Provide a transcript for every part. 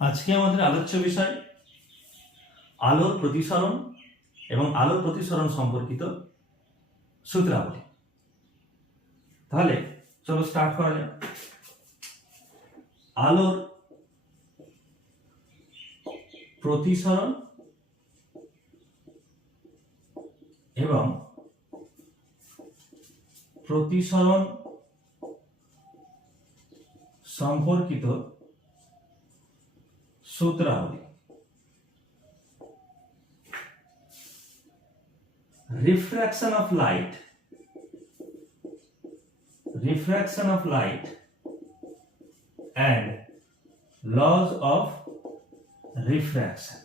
আজকে আমাদের আলোচ্য বিষয় আলোর প্রতিসরণ এবং আলোর প্রতিসরণ সম্পর্কিত সূত্রাবলী। তাহলে চলো স্টার্ট করা যাক। আলোর প্রতিসরণ এবং প্রতিসরণ সম্পর্কিত সূত্রাবলী refraction of light refraction of light and laws of refraction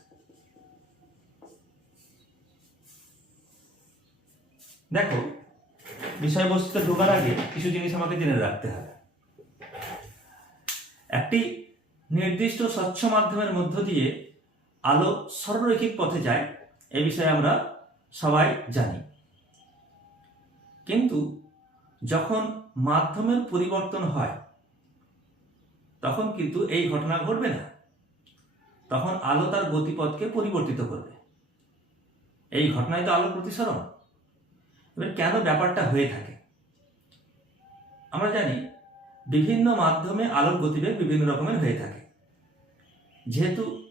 দেখো বিষয়বস্তুতে ঢোকার আগে কিছু জিনিস আমাকে জেনে রাখতে হবে একটি নির্দিষ্ট স্বচ্ছ মাধ্যমের মধ্য দিয়ে আলো সরলরৈখিক পথে যায়, এ বিষয়ে আমরা সবাই জানি। কিন্তু যখন মাধ্যমের পরিবর্তন হয়, তখন কিন্তু এই ঘটনা ঘটবে না। তখন আলো তার গতিপথকে পরিবর্তিত করবে। এই ঘটনায় তো আলোর প্রতিসরণ। এবার কেন ব্যাপারটা হয়ে থাকে? আমরা জানি বিভিন্ন মাধ্যমে আলোর গতিবেগ বিভিন্ন রকমের হয়ে থাকে। যেহেতু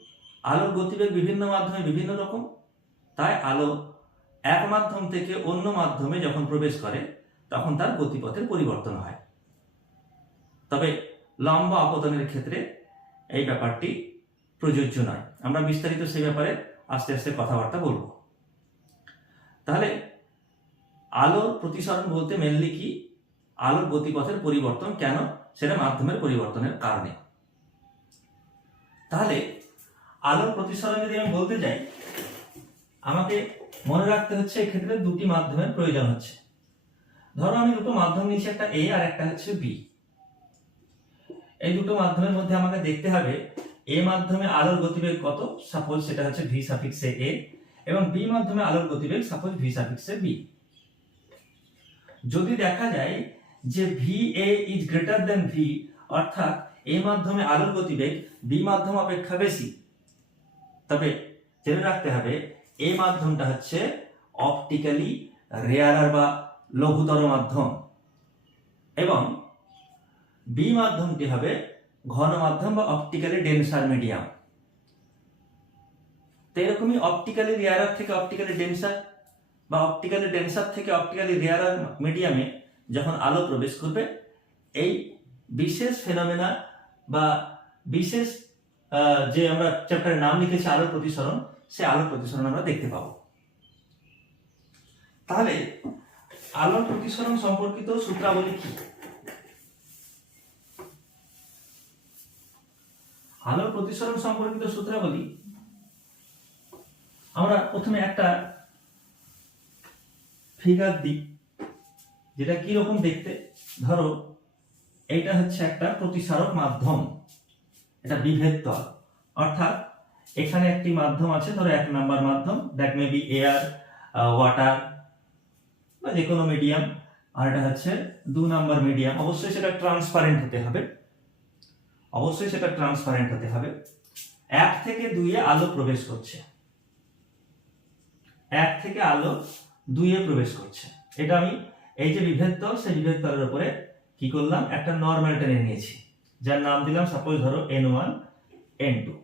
আলোর গতিবেগ বিভিন্ন মাধ্যমে বিভিন্ন রকম, তাই আলো এক মাধ্যম থেকে অন্য মাধ্যমে যখন প্রবেশ করে, তখন তার গতিপথের পরিবর্তন হয়। তবে লম্বা আপতনের ক্ষেত্রে এই ব্যাপারটি প্রযোজ্য নয়। আমরা বিস্তারিত সেই ব্যাপারে আস্তে আস্তে কথাবার্তা বলব। তাহলে আলোর প্রতিসরণ বলতে মেনলি কি? আলোর গতিপথের পরিবর্তন কেন? সেটা মাধ্যমের পরিবর্তনের কারণে। তাহলে আলোর প্রতিসরণ যদি আমি বলতে যাই, আমাকে মনে রাখতে হচ্ছে এক্ষেত্রে দুটি মাধ্যমের প্রয়োজন হচ্ছে। ধরো আমি দুটো মাধ্যম নিয়েছি, একটা এ আর একটা হচ্ছে বি এই দুটো মাধ্যমের মধ্যে আমাকে দেখতে হবে এ মাধ্যমে আলোর গতিবেগ কত? সাপোজ সেটা হচ্ছে ভি সাফিক্সে এ এবং বি মাধ্যমে আলোর গতিবেগ সাপোজ ভি সাফিক্সে বি যদি দেখা যায় যে V A is greater than V অর্থাৎ এ মাধ্যমে আলোর গতিবেগ, বি মাধ্যম অপেক্ষা বেশি। তবে জেনে রাখতে হবে এই মাধ্যমটা হচ্ছে অপটিক্যালি রেয়ারার বা লঘুতর মাধ্যম। এবং বি মাধ্যমটি হবে ঘন মাধ্যম বা অপটিক্যালি ডেন্সার মিডিয়াম তো এরকমই অপটিক্যালি রেয়ারার থেকে অপটিক্যালি ডেন্সার বা অপটিক্যালি ডেন্সার থেকে অপটিক্যালি রেয়ারার মিডিয়ামে যখন আলো প্রবেশ করবে, এই বিশেষ ফেনোমেনা বা বিশেষ যে আমরা চ্যাপ্টারের নাম লিখেছি আলোর প্রতিসরণ, সে আলোর প্রতিসরণ আমরা দেখতে পাবো। তাহলে, আলোর প্রতিসরণ সম্পর্কিত সূত্রাবলী কি? আলোর প্রতিসরণ সম্পর্কিত সূত্রাবলী, আমরা প্রথমে একটা ফিগার দিই, যেটা কি রকম দেখতে? ধরো এইটা হচ্ছে একটা প্রতিসারক মাধ্যম। এটা বিভেদ তল। অর্থাৎ এখানে একটি মাধ্যম আছে, ধরো এক নাম্বার মাধ্যম that may be air water বা যে কোনো মিডিয়াম আর এটা হচ্ছে দু নাম্বার মিডিয়াম অবশ্যই সেটা ট্রান্সপারেন্ট হতে হবে। অবশ্যই সেটা ট্রান্সপারেন্ট হতে হবে। এক থেকে দুইয়ে আলো প্রবেশ করছে। এক থেকে আলো দুইয়ে প্রবেশ করছে। এটা আমি এই যে বিভেদ তল, সেই বিভেদ তলের উপরে কি করলাম? একটা নর্মাল টেনে নিয়েছি। যার নাম দিলাম সাপোজ ধরো এন ওয়ান এন টু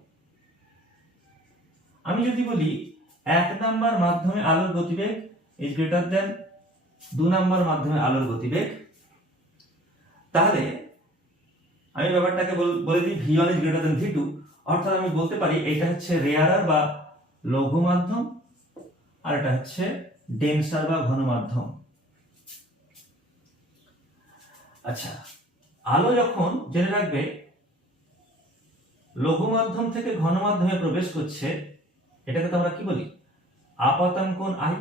আমি যদি বলি, এক নাম্বার মাধ্যমে আলোর গতিবেগ ইজ গ্রেটার দেন দু নাম্বার মাধ্যমে আলোর গতিবেগ, তাহলে আমি ব্যাপারটাকে বল- দিই V one is greater than V two অর্থাৎ আমি বলতে পারি, এটা হচ্ছে রেয়ারার বা লঘু মাধ্যম, আর এটা হচ্ছে ডেন্সার বা ঘন মাধ্যম। আচ্ছা আলো যখন জেনে রাখবে লঘু মাধ্যম থেকে ঘন মাধ্যমে প্রবেশ করছে, এটাকে তো আমরা কি বলি? আপাতাঙ্কন আই।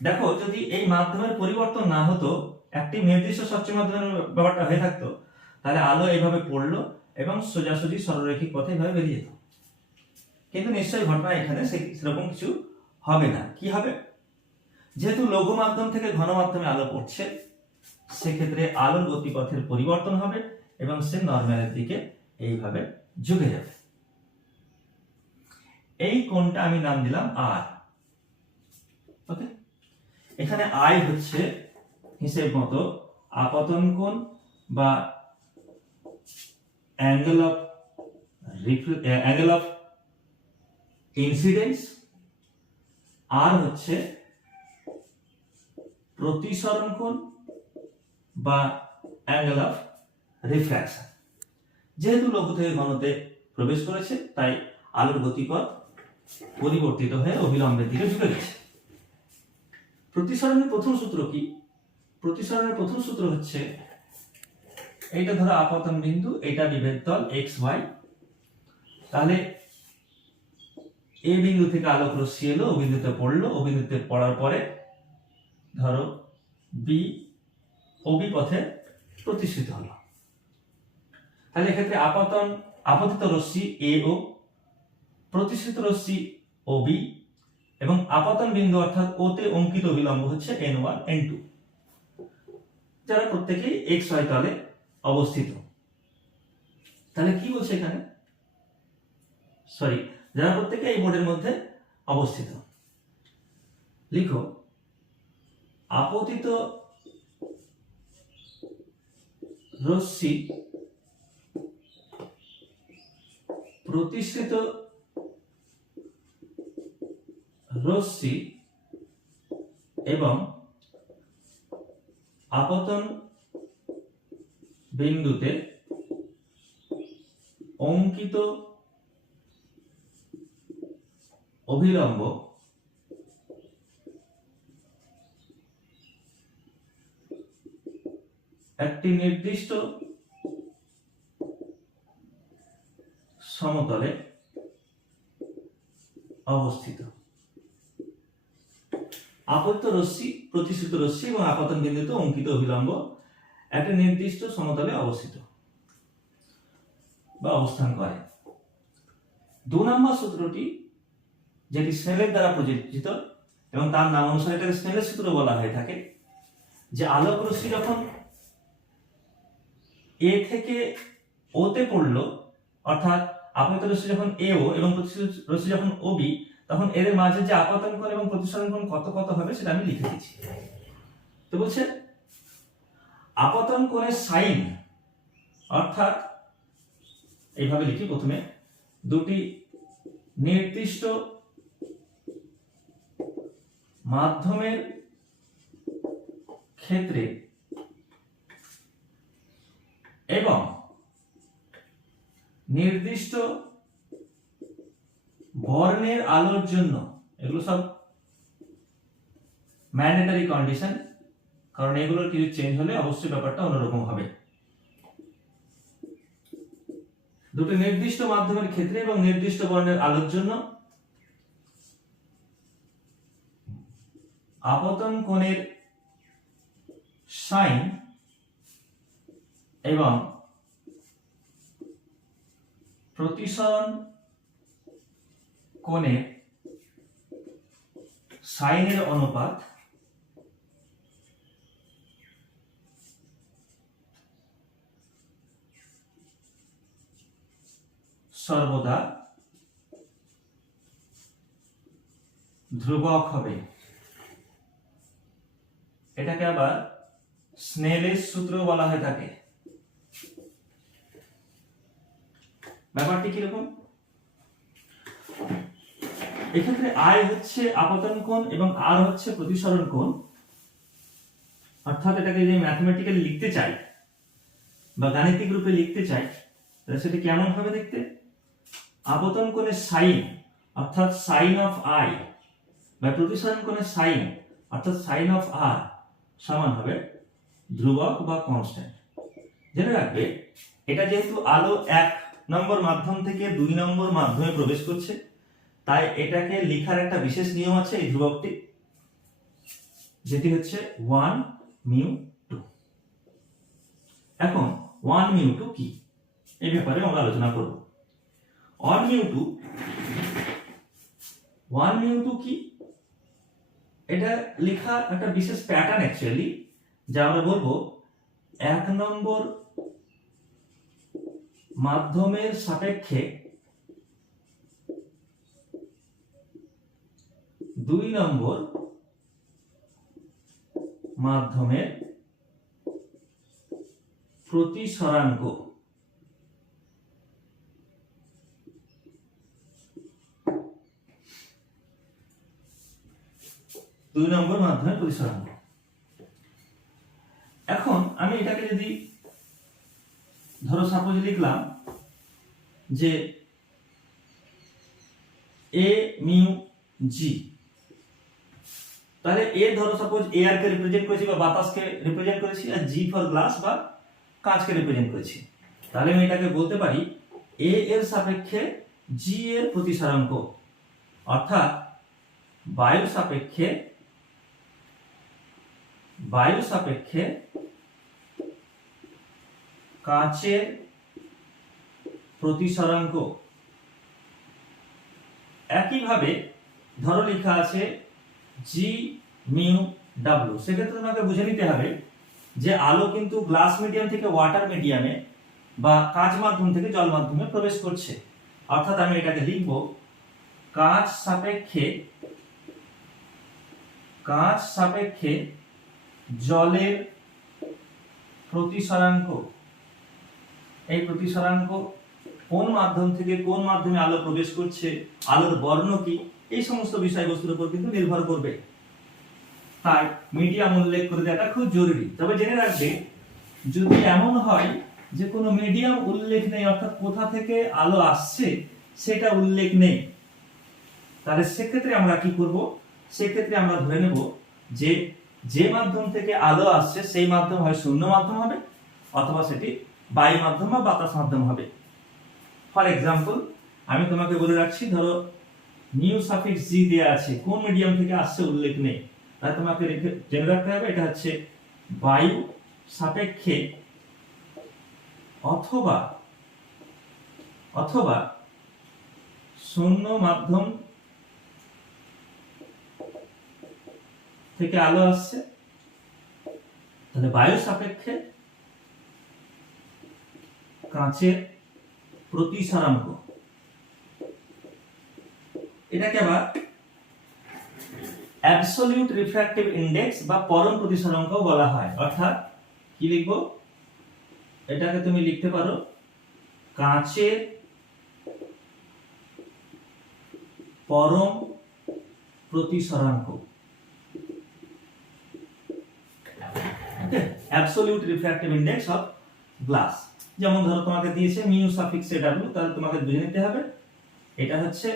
দেখো, যদি এই মাধ্যমের পরিবর্তন না হতো, একটি নির্দিষ্ট স্বচ্ছ মাধ্যমের ব্যাপারটা হয়ে থাকতো, তাহলে আলো এইভাবে পড়ল এবং সোজাসুজি সরলরৈখিক পথে এইভাবে বেরিয়ে যেত। কিন্তু নিশ্চয়ই ঘটনা এখানে সেরকম কিছু হবে না। কি হবে? যেহেতু লঘু মাধ্যম থেকে ঘন মাধ্যমে আলো পড়ছে সেক্ষেত্রে আলোর গতিপথের পরিবর্তন হবে এবং সে নর্মালের দিকে এইভাবে ঝুঁকে যাবে। এই কোণটা আমি নাম দিলাম আর ওকে? এখানে আই হচ্ছে হিসেব মতো আপতন কোণ বা angle of angle of incidence আর হচ্ছে প্রতিসরণ কোণ বা অ্যাঙ্গেল অফ রিফ্র্যাকশন যেহেতু লঘু থেকে ঘনতে প্রবেশ করেছে, তাই আলোর গতিপথ পরিবর্তিত হয়ে অবিলম্বের দিকে ঝুঁকে গেছে। প্রতিসরণের প্রথম সূত্র কি? প্রতিসরণের প্রথম সূত্র হচ্ছে, এইটা ধরো আপতন বিন্দু এটা বিভেদ তল এক্স ওয়াই তাহলে এ বিন্দু থেকে আলোক রশ্মি এলো, ও বিন্দুতে পড়ল, ও বিন্দুতে পড়ার পরে ধরো বি ও বি পথে প্রতিষ্ঠিত হলো। তাহলে এক্ষেত্রে আপাতন, আপতিত রশ্মি এ ও, প্রতিষ্ঠিত রশ্মি ও বি, এবং আপাতন বিন্দু অর্থাৎ ওতে অঙ্কিত বিলম্ব হচ্ছে এন ওয়ান, এন টু। যারা প্রত্যেকেই এক্স ওয়াই তলে অবস্থিত। তাহলে কি বলছে এখানে? সরি, যারা প্রত্যেকে এই বোর্ডের মধ্যে অবস্থিত। লিখো, আপতিত রশ্মি প্রতিষ্ঠিত রশ্মি এবং আপতন বিন্দুতে অঙ্কিত অভিলম্ব একটি নির্দিষ্ট সমতলে অবস্থিত। আপত্ত রশ্মি প্রতিষ্ঠিত রশ্মি এবং আপতন বিন্দুতে অঙ্কিত অভিলম্ব একটা নির্দিষ্ট সমতলে অবস্থিত বা অবস্থান করে। দু নম্বর সূত্রটি, যেটি স্নেলের দ্বারা প্রযোজিত এবং তার নাম অনুসারে এটাকে স্নেলের সূত্র বলা হয়ে থাকে, যে আলোক রশ্মি যখন এ থেকে ওতে পড়ল, অর্থাৎ আপতিত রশ্মি যখন এ ও এবং রশ্মি যখন ও বি, তখন এদের মাঝে যে আপতন কোণ এবং প্রতিসরণ কোণ কত কত হবে সেটা আমি লিখে দিচ্ছি। তো বলছে, আপতন কোণের সাইন, অর্থাৎ এইভাবে লিখি প্রথমে, দুটি নির্দিষ্ট মাধ্যমের ক্ষেত্রে এবং নির্দিষ্ট বর্ণের আলোর জন্য, এগুলো সব ম্যান্ডেটারি কন্ডিশন কারণ এগুলোর কিছু চেঞ্জ হলে অবশ্যই ব্যাপারটা অন্যরকম হবে। দুটি নির্দিষ্ট মাধ্যমের ক্ষেত্রে এবং নির্দিষ্ট বর্ণের আলোর জন্য আপতন কোণের সাইন এবং প্রতিসরণ কোণে সাইনের অনুপাত সর্বদা ধ্রুবক হবে। এটাকে আবার স্নেলের সূত্র বলা হয়ে থাকে। ব্যাপারটি কীরকম? এক্ষেত্রে আই হচ্ছে আপতন কোণ এবং আর হচ্ছে প্রতিসরণ কোণ। অর্থাৎ এটাকে যদি ম্যাথমেটিক্যালি লিখতে চাই বা গাণিতিক রূপে লিখতে চাই, তাহলে সেটা কেমন হবে দেখতে? আপতন কোণের সাইন, অর্থাৎ সাইন অফ আই বা প্রতিসরণ কোণের সাইন, অর্থাৎ সাইন অফ আর সমান হবে ধ্রুবক বা কনস্ট্যান্ট জেনে রাখবে, এটা যেহেতু আলো এক নম্বর মাধ্যম থেকে দুই নম্বর মাধ্যমে প্রবেশ করছে। তাই এটাকে লেখার একটা বিশেষ নিয়ম আছে এই ধ্রুবকটি, যেটি হচ্ছে ওয়ান মিউ টু এখন ওয়ান মিউ টু কি? এই ব্যাপারে আমরা আলোচনা করব। One mu two one mu two কি? এটা লেখা একটা বিশেষ প্যাটার্ন অ্যাকচুয়ালি যা আমরা বলব এক নম্বর মাধ্যমের সাপেক্ষে দুই নম্বর মাধ্যমের প্রতিসরাঙ্ক। দুই নম্বর মাধ্যমের প্রতিসরাঙ্ক এখন আমি এটাকে যদি সাপোজ লিখলাম যে এ মিউ জি তাহলে এ ধরো সাপোজ রিপ্রেজেন্ট করেছি বা বাতাসকে রিপ্রেজেন্ট করেছি আর জি ফর গ্লাস বা কাঁচকে রিপ্রেজেন্ট করেছি। তাহলে আমি এটাকে বলতে পারি এ এর সাপেক্ষে জি এর প্রতিসারাঙ্ক। অর্থাৎ বায়ু সাপেক্ষে বায়ু সাপেক্ষে কাচের প্রতিসরাঙ্ক। একইভাবে ধরো লেখা আছে জি মিউ ডাব্লিউ সেক্ষেত্রে তোমাকে বুঝে নিতে হবে যে আলো কিন্তু গ্লাস মিডিয়াম থেকে ওয়াটার মিডিয়ামে বা কাঁচ মাধ্যম থেকে জল মাধ্যমে প্রবেশ করছে। অর্থাৎ আমি এটাকে লিখব, কাঁচ সাপেক্ষে কাঁচ সাপেক্ষে জলের প্রতিসরাঙ্ক। এই প্রতিসরাঙ্ক কোন মাধ্যম থেকে কোন মাধ্যমে আলো প্রবেশ করছে, আলোর বর্ণ কি, এই সমস্ত বিষয়বস্তুর উপর কিন্তু নির্ভর করবে। তাই মিডিয়াম উল্লেখ করে দেওয়াটা খুব জরুরি। তবে জেনে রাখবে, যদি এমন হয় যে কোনো মিডিয়াম উল্লেখ নেই, অর্থাৎ কোথা থেকে আলো আসছে, সেটা উল্লেখ নেই, তাহলে সেক্ষেত্রে আমরা কি করব? সেক্ষেত্রে আমরা ধরে নেব যে যে মাধ্যম থেকে আলো আসছে, সেই মাধ্যম হয় শূন্য মাধ্যম হবে, অথবা সেটি বায়ু মাধ্যম বা বাতাস মাধ্যম হবে। ফর এক্সাম্পল আমি তোমাকে বলে রাখছি, ধরো নিউ সাফিক্স জি দেয়া আছে, কোন মিডিয়াম থেকে আসছে উল্লেখ নেই। তাই তোমাকে জেনে রাখতে হবে, এটা হচ্ছে বায়ু সাপেক্ষে অথবা অথবা শূন্য মাধ্যম থেকে আলো আসছে। তাহলে বায়ু সাপেক্ষে কাঁচের প্রতিসরাঙ্ক এটাকে আবার অ্যাবসলিউট রিফ্র্যাক্টিভ ইনডেক্স বা পরম প্রতিসরাঙ্ক বলা হয়। অর্থাৎ কি লিখব? এটাকে তুমি লিখতে পারো, কাঁচের পরম প্রতিসরাঙ্ক absolute refractive index of glass যেমন ধরো তোমাকে দিয়েছে মিউ সাফিক্স ডাব্লিউ তাহলে তোমাকে বুঝে নিতে হবে, এটা হচ্ছে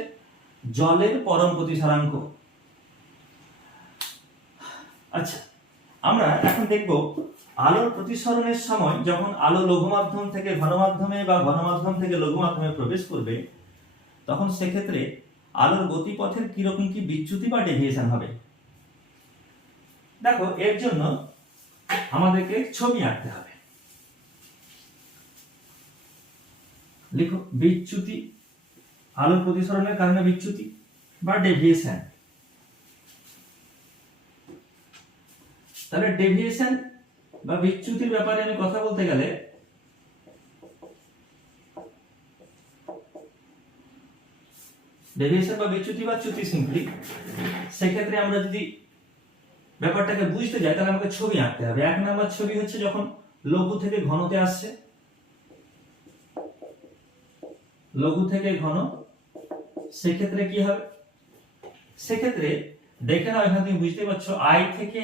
জলের পরম প্রতিসরাঙ্ক। আচ্ছা আমরা এখন দেখব আলোর প্রতিসরণের সময় যখন আলো লঘু মাধ্যম থেকে ঘন মাধ্যমে বা ঘন মাধ্যম থেকে লঘু মাধ্যমে প্রবেশ করবে, তখন সেক্ষেত্রে আলোর গতিপথের কীরকম কি বিচ্যুতি বা ডেভিয়েশন হবে? দেখো, এর জন্য আমাদেরকে ছবি আঁকতে হবে। লিখো, বিচ্যুতি, আলোর প্রতিসরণের কারণে বিচ্যুতি, বা ডেভিয়েশন তাহলে ডেভিয়েশন বা বিচ্যুতির ব্যাপারে আমি কথা বলতে গেলে ডেভিয়েশন বা বিচ্যুতি বা চ্যুতি সিম্পলি সেক্ষেত্রে আমরা যদি ব্যাপারটাকে বুঝতে যাই, তাহলে আমাকে ছবি আঁকতে হবে। এক নাম্বার ছবি হচ্ছে যখন লঘু থেকে ঘনতে আসছে লঘু থেকে ঘন, সেক্ষেত্রে কি হবে? সেক্ষেত্রে দেখে নাও এখানে তুমি বুঝতে পারছ আই থেকে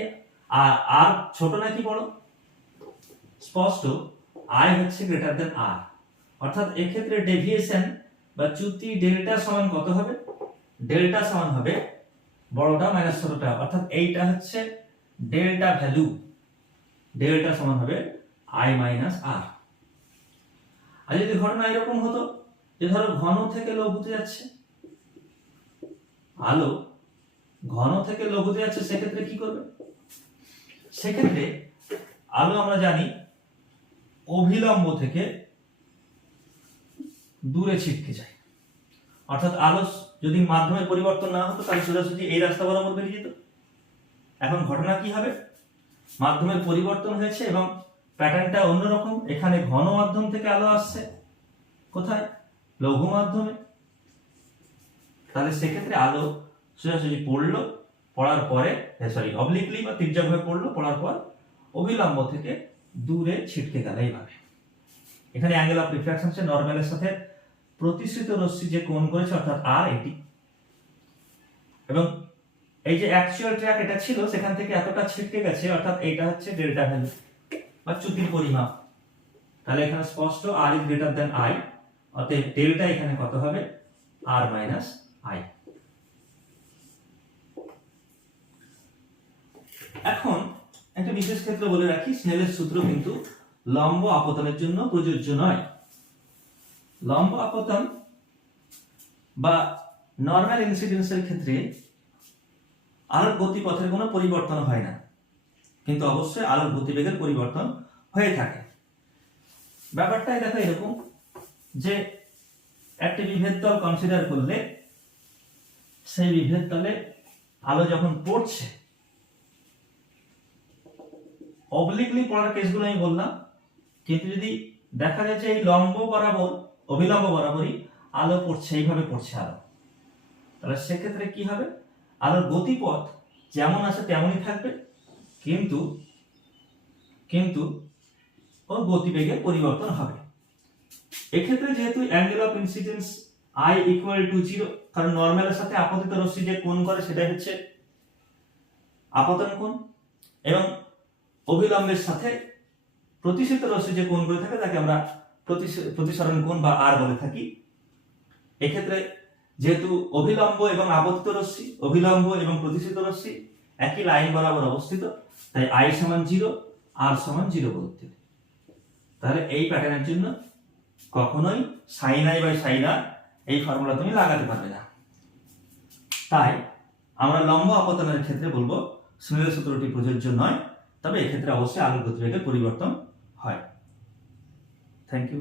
আর আর ছোট নাকি বড়? স্পষ্ট আই হচ্ছে গ্রেটার দেন আর অর্থাৎ এক্ষেত্রে ডেভিয়েশন বা চ্যুতি ডেল্টা সমান কত হবে? ডেল্টা সমান হবে বড়টা মাইনাস ছোটটা। অর্থাৎ এইটা হচ্ছে ডেল্টা ভ্যালু ডেল্টা সমান হবে আই মাইনাস আর আর যদি ঘটনা এরকম হতো যে ধরো ঘন থেকে লঘুতে যাচ্ছে। আলো ঘন থেকে লঘুতে যাচ্ছে, সেক্ষেত্রে কি করবে? সেক্ষেত্রে আলো আমরা জানি অভিলম্ব থেকে দূরে ছিটকে যায়। অর্থাৎ আলো যদি মাধ্যমে পরিবর্তন না হতো, তাহলে সোজাসুজি এই রাস্তা বরাবর বেরিয়ে যেত। এখন ঘটনা কি হবে? মাধ্যমের পরিবর্তন হয়েছে এবং প্যাটার্নটা অন্যরকম। এখানে ঘন মাধ্যম থেকে আলো আসছে। কোথায়? লৌহ মাধ্যমে তাহলে সেক্ষেত্রে আলো সোজাসুজি পড়ল, পড়ার পরে সরি অবলিকলি বা তির্যকভাবে পড়ল, পড়ার পর অবিলম্ব থেকে দূরে ছিটকে গেল এইভাবে। এখানে অ্যাঙ্গেল অফ রিফ্রাকশন হচ্ছে নর্মালের সাথে প্রতিশ্রিত রশ্মি যে কোণ করেছে, অর্থাৎ আর এটি। এবং এই যে অ্যাকচুয়াল ট্র্যাক এটা ছিল, সেখান থেকে এতটা ছিটকে গেছে, অর্থাৎ এইটা হচ্ছে ডেল্টা ভ্যালু বা চ্যুতির পরিমাপ। তাহলে এখানে স্পষ্ট R is greater than I অতএব ডেল্টা এখানে কত হবে? আর মাইনাস আই এখন একটা বিশেষ ক্ষেত্রে বলে রাখি, স্নেলের সূত্র কিন্তু লম্ব আপতনের জন্য প্রযোজ্য নয়। লম্ব আপতন বা নর্মাল ইনসিডেন্সের ক্ষেত্রে আলোর গতিপথের কোনো পরিবর্তন হয় না। কিন্তু অবশ্যই আলোর গতিবেগের পরিবর্তন হয়ে থাকে। ব্যাপারটা দেখো এরকম। যে একটি বিভেদ তল কনসিডার করলে, সেই বিভেদ তলে আলো যখন পড়ছে অবলিকলি পড়ার কেসগুলো আমি বললাম, কিন্তু যদি দেখা যায় যে এই লম্ব বরাবর, অবিলম্ব বরাবরই আলো পড়ছে, এইভাবে পড়ছে আলো। তাহলে সেক্ষেত্রে কি হবে? আলোর গতিপথ যেমন আছে তেমনই থাকবে, কিন্তু কিন্তু ওর গতিবেগে পরিবর্তন হবে। এক্ষেত্রে যেহেতু angle of incidence I equal to zero কারণ নর্মালের সাথে আপতিত রশ্মি যে কোণ করে সেটাই হচ্ছে আপতন কোণ এবং অবিলম্বের সাথে প্রতিষ্ঠিত রশ্মি যে কোণ করে থাকে তাকে আমরা প্রতিসরণ কোণ বা আর বলে থাকি। এক্ষেত্রে যেহেতু অবিলম্ব এবং আপতিত রশ্মি, অবিলম্ব এবং প্রতিষ্ঠিত রশ্মি একই লাইন বরাবর অবস্থিত, তাই আই সমান জিরো আর সমান জিরো বলতে। তাহলে এই প্যাটার্নের জন্য কখনোই sine I by sine R এই ফর্মুলা তুমি লাগাতে পারবে না। তাই আমরা লম্ব আপতনের ক্ষেত্রে বলব স্নেলের সূত্রটি প্রযোজ্য নয়, তবে এক্ষেত্রে অবশ্যই আলোর গতিবেগের পরিবর্তন হয়। Thank you